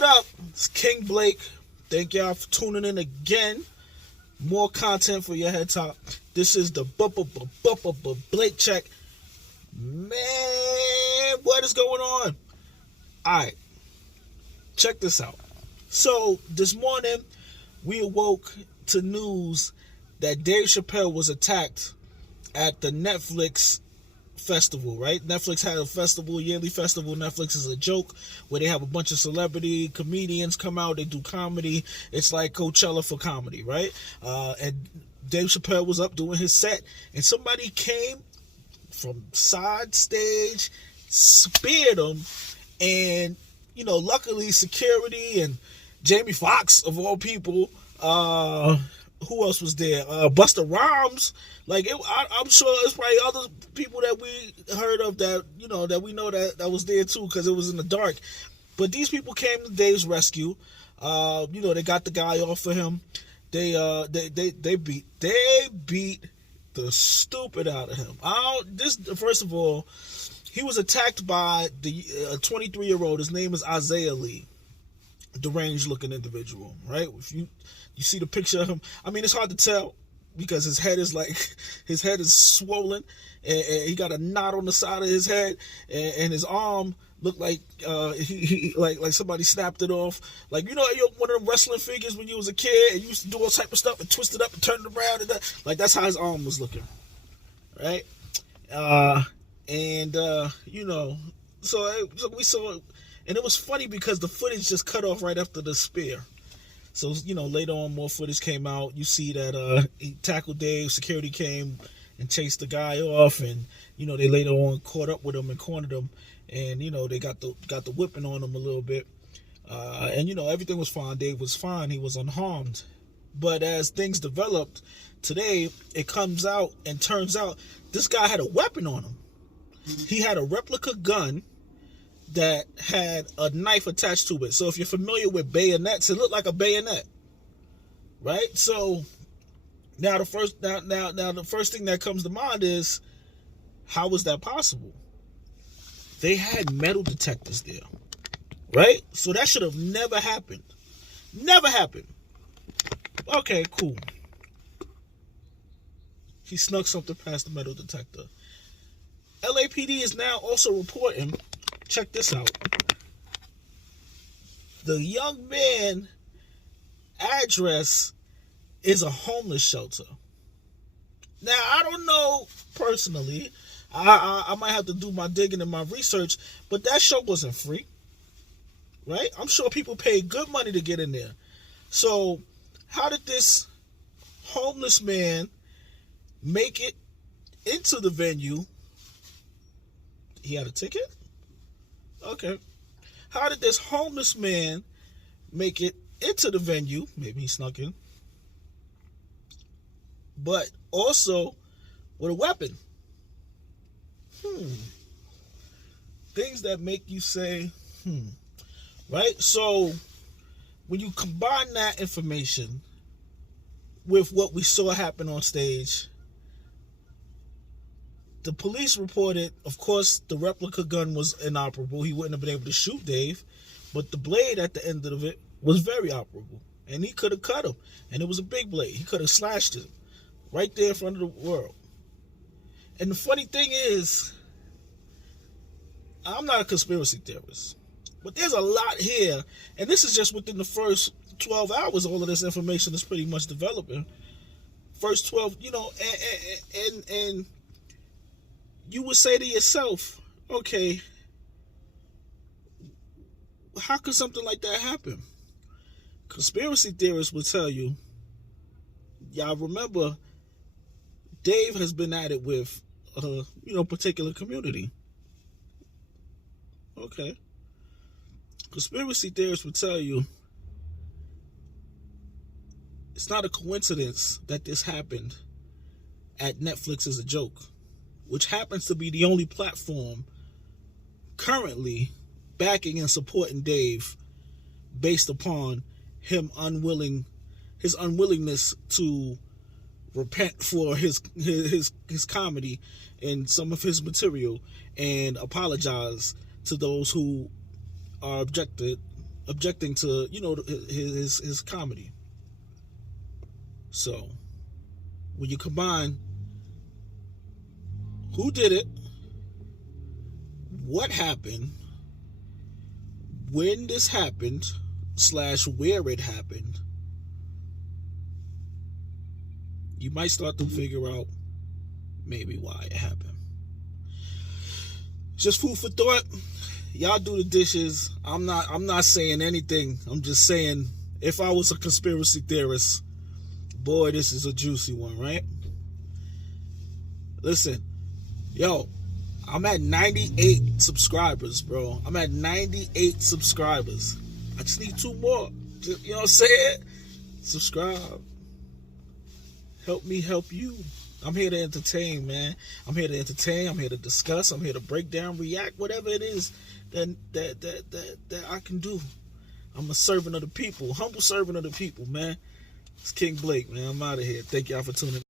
What up? It's King Blake. Thank y'all for tuning in again. More content for your head top. This is the Blake check. Man, what is going on? Alright, check this out. So, this morning, we awoke to news that Dave Chappelle was attacked at the Netflix festival, right? Netflix had a festival, yearly festival. Netflix is a joke where they have a bunch of celebrity comedians come out, they do comedy. It's like Coachella for comedy, right? And Dave Chappelle was up doing his set, and somebody came from side stage, speared him, and luckily security and Jamie Foxx of all people, who else was there? Busta Rhymes. I'm sure it's probably other people that we heard of that we know that was there too, because it was in the dark. But these people came to Dave's rescue. They got the guy off of him. They beat the stupid out of him. First of all, he was attacked by the 23-year-old. His name is Isaiah Lee, deranged looking individual, right? If you see the picture of him, I mean, it's hard to tell because his head is swollen, and he got a knot on the side of his head, and his arm looked like he like somebody snapped it off. Like, you're one of the wrestling figures when you was a kid and you used to do all type of stuff and twist it up and turn it around, and that's how his arm was looking, right? So we saw it, and it was funny because the footage just cut off right after the spear. So, later on, more footage came out. You see that he tackled Dave, security came and chased the guy off, and, they later on caught up with him and cornered him, and, they got the whipping on him a little bit. And, everything was fine. Dave was fine. He was unharmed. But as things developed, today, it comes out and turns out this guy had a weapon on him. He had a replica gun that had a knife attached to it. So if you're familiar with bayonets, it looked like a bayonet, right? So now the first thing that comes to mind is, how was that possible? They had metal detectors there, right? So that should have never happened. Never happened. Okay, cool. He snuck something past the metal detector. LAPD is now also reporting, check this out, the young man address is a homeless shelter. Now, I don't know personally. I might have to do my digging and my research, but that show wasn't free, right? I'm sure people paid good money to get in there. So how did this homeless man make it into the venue? He had a ticket? Okay. How did this homeless man make it into the venue? Maybe he snuck in. But also with a weapon. Things that make you say, right? So when you combine that information with what we saw happen on stage, the police reported, of course, the replica gun was inoperable. He wouldn't have been able to shoot Dave, but the blade at the end of it was very operable, and he could have cut him, and it was a big blade. He could have slashed him right there in front of the world. And the funny thing is, I'm not a conspiracy theorist, but there's a lot here, and this is just within the first 12 hours. All of this information is pretty much developing. First 12, and you would say to yourself, okay, how could something like that happen? Conspiracy theorists would tell you, y'all remember, Dave has been at it with a particular community. Okay. Conspiracy theorists would tell you, it's not a coincidence that this happened at Netflix as a joke, which happens to be the only platform currently backing and supporting Dave based upon his unwillingness to repent for his comedy and some of his material and apologize to those who are objecting to, you know, his comedy. So when you combine who did it, what happened, when this happened, / where it happened, you might start to figure out maybe why it happened. Just food for thought. Y'all do the dishes. I'm not saying anything. I'm just saying, if I was a conspiracy theorist, boy, this is a juicy one, right? Listen, yo, I'm at 98 subscribers, bro. I'm at 98 subscribers. I just need 2 more. You know what I'm saying? Subscribe. Help me help you. I'm here to entertain, man. I'm here to entertain. I'm here to discuss. I'm here to break down, react, whatever it is that I can do. I'm a servant of the people, humble servant of the people, man. It's King Blake, man. I'm out of here. Thank y'all for tuning in.